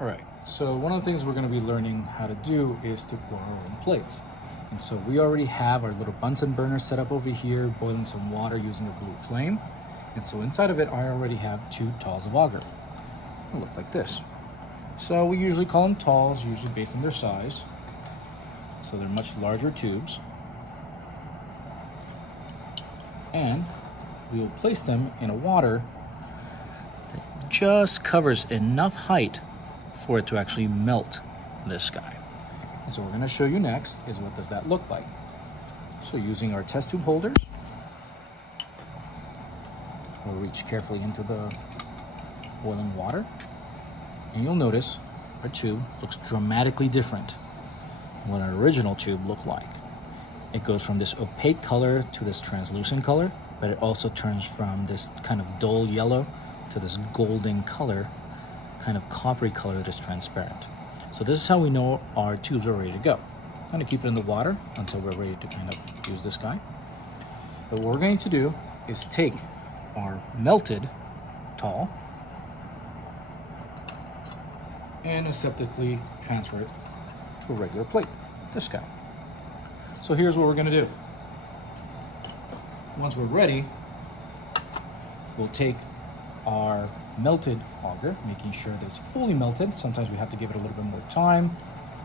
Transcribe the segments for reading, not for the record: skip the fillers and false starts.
All right, so one of the things we're going to be learning how to do is to pour our own plates. And so we already have our little Bunsen burner set up over here, boiling some water using a blue flame. And so inside of it, I already have 2 talls of agar. They look like this. So we usually call them talls, usually based on their size. So they're much larger tubes. And we will place them in a water that just covers enough height for it to actually melt this guy. And so what we're going to show you next is what does that look like. So using our test tube holders, we'll reach carefully into the boiling water, and you'll notice our tube looks dramatically different than what our original tube looked like. It goes from this opaque color to this translucent color, but it also turns from this kind of dull yellow to this golden color, kind of coppery color that is transparent. So this is how we know our tubes are ready to go. I'm going to keep it in the water until we're ready to kind of use this guy. But what we're going to do is take our melted tall and aseptically transfer it to a regular plate, this guy. So here's what we're going to do. Once we're ready, we'll take our melted agar, making sure that it's fully melted. Sometimes we have to give it a little bit more time.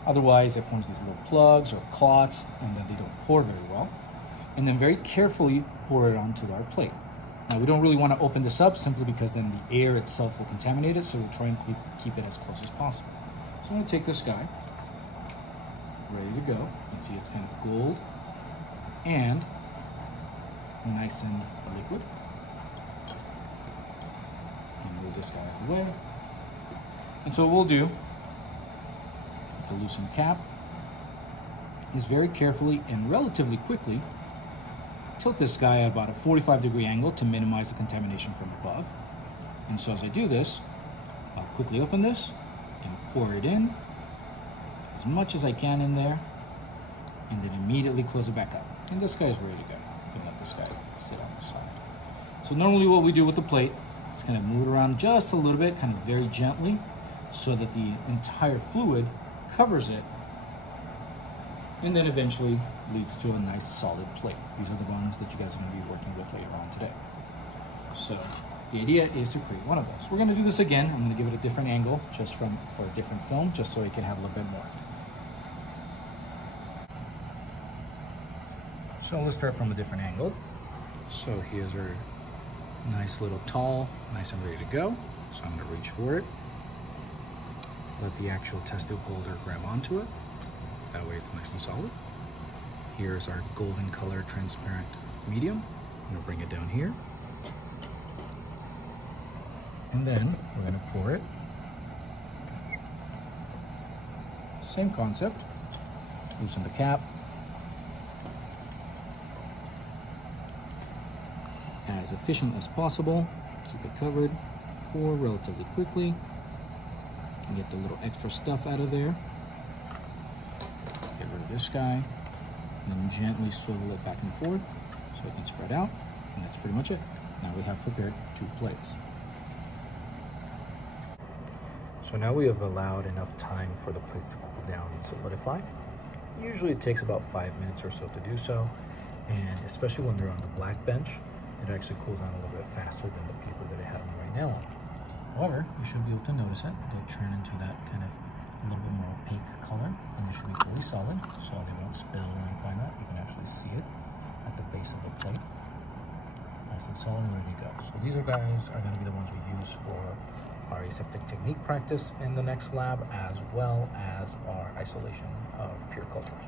Otherwise, it forms these little plugs or clots, and then they don't pour very well. And then very carefully pour it onto our plate. Now, we don't really want to open this up simply because then the air itself will contaminate it, so we'll try and keep it as close as possible. So I'm going to take this guy, ready to go. You can see it's kind of gold and nice and liquid. And move this guy out of the way. And so what we'll do, with the loosened cap, is very carefully and relatively quickly tilt this guy at about a 45-degree angle to minimize the contamination from above. And so as I do this, I'll quickly open this and pour it in as much as I can in there, and then immediately close it back up. And this guy is ready to go. You can let this guy sit on the side. So normally what we do with the plate is kind of move it around just a little bit, kind of very gently, so that the entire fluid covers it, and then eventually leads to a nice solid plate. These are the ones that you guys are going to be working with later on today. So the idea is to create one of those. We're going to do this again. I'm going to give it a different angle just for a different film, just so it can have a little bit more. So let's start from a different angle. So here's our nice little tall, nice and ready to go. So I'm going to reach for it. Let the actual test tube holder grab onto it. That way it's nice and solid. Here's our golden color transparent medium. I'm gonna bring it down here. And then we're gonna pour it. Same concept. Loosen the cap. As efficient as possible. Keep it covered. Pour relatively quickly. You can get the little extra stuff out of there. Get rid of this guy, and then gently swivel it back and forth so it can spread out, and that's pretty much it. Now we have prepared 2 plates. So now we have allowed enough time for the plates to cool down and solidify. Usually it takes about 5 minutes or so to do so, and especially when they're on the black bench, it actually cools down a little bit faster than the paper that I have them right now on. However, you should be able to notice it. They'll turn into that kind of a little bit more opaque color, and they should be fully solid, so they won't spill or anything like that. You can actually see it at the base of the plate. Nice and solid and ready to go. So these guys are going to be the ones we use for our aseptic technique practice in the next lab, as well as our isolation of pure cultures.